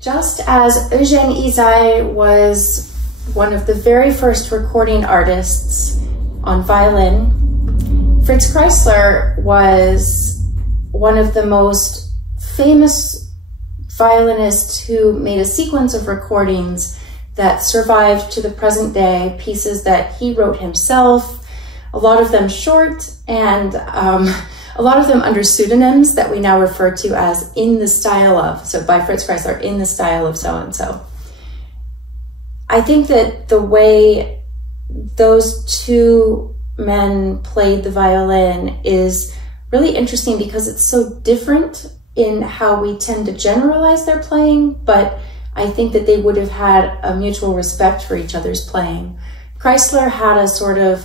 Just as Eugène Ysaÿe was one of the very first recording artists on violin, Fritz Kreisler was one of the most famous violinists who made a sequence of recordings that survived to the present day, pieces that he wrote himself, a lot of them short, and a lot of them under pseudonyms that we now refer to as in the style of, so by Fritz Kreisler, in the style of so-and-so. I think that the way those two men played the violin is really interesting because it's so different in how we tend to generalize their playing, but I think that they would have had a mutual respect for each other's playing. Kreisler had a sort of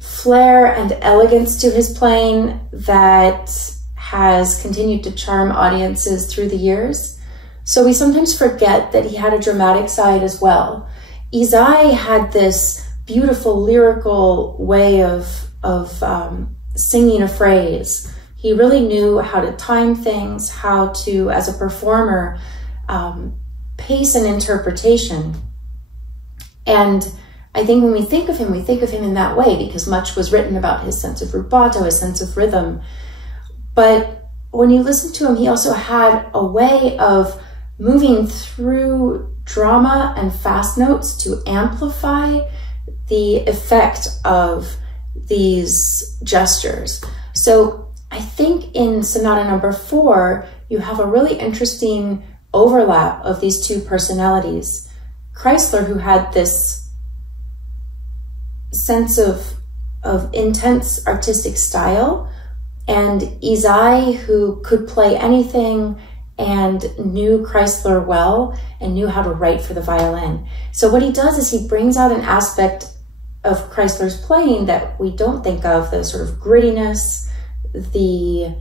flair and elegance to his playing that has continued to charm audiences through the years. So we sometimes forget that he had a dramatic side as well. Ysaÿe had this beautiful lyrical way of singing a phrase. He really knew how to time things, how to, as a performer, pace an interpretation. And I think when we think of him in that way because much was written about his sense of rubato, his sense of rhythm. But when you listen to him, he also had a way of moving through drama and fast notes to amplify the effect of these gestures. So I think in Sonata No. 4, you have a really interesting overlap of these two personalities. Kreisler, who had this sense of intense artistic style, and Ysaÿe, who could play anything and knew Kreisler well and knew how to write for the violin. So what he does is he brings out an aspect of Kreisler's playing that we don't think of, the sort of grittiness, the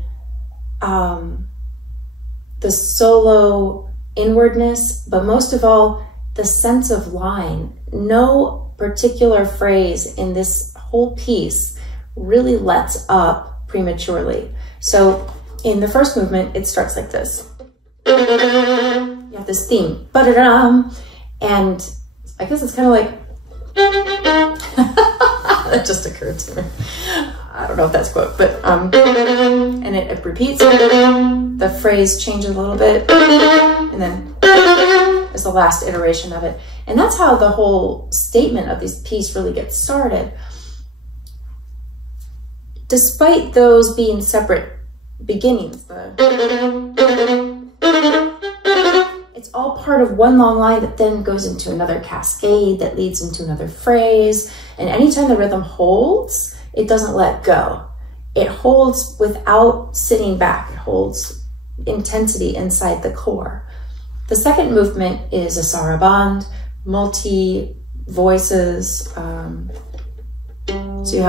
solo inwardness, but most of all, the sense of line. No particular phrase in this whole piece really lets up prematurely. So in the first movement, it starts like this. You have this theme, ba-da-dum, and I guess it's kind of like, that just occurred to me. I don't know if that's quote, but, and it repeats. The phrase changes a little bit, and then is the last iteration of it. And that's how the whole statement of this piece really gets started. Despite those being separate beginnings, it's all part of one long line that then goes into another cascade that leads into another phrase. And anytime the rhythm holds, it doesn't let go. It holds without sitting back. It holds intensity inside the core. The second movement is a saraband, multi-voices. So you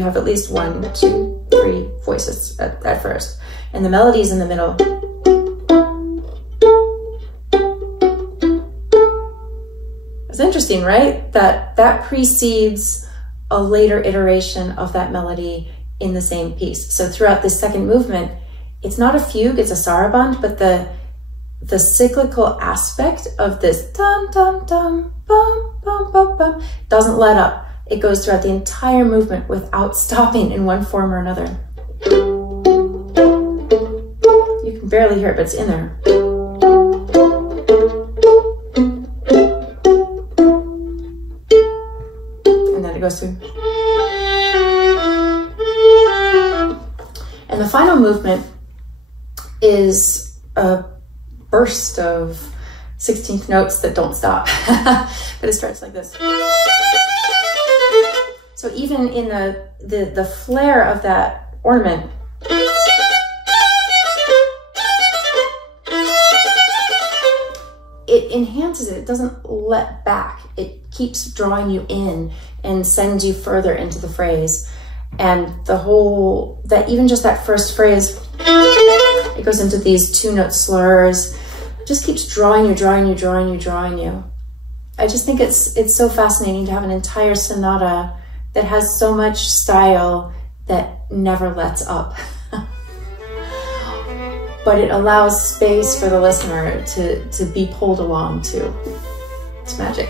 have at least 1, 2, 3 voices at first. And the melody's in the middle. It's interesting, right? That precedes a later iteration of that melody in the same piece. So throughout this second movement, it's not a fugue, it's a saraband, but the cyclical aspect of this dum dum dum bum bum bum bum doesn't let up. It goes throughout the entire movement without stopping in one form or another. You can barely hear it, but it's in there. And then it goes through. And the final movement is a burst of 16th notes that don't stop. But it starts like this. So even in the flair of that ornament, it enhances it. It doesn't let back. It keeps drawing you in and sends you further into the phrase. And the whole, even just that first phrase, it goes into these 2-note slurs, just keeps drawing you, drawing you, drawing you, drawing you. I just think it's so fascinating to have an entire sonata that has so much style that never lets up. but it allows space for the listener to be pulled along too. It's magic.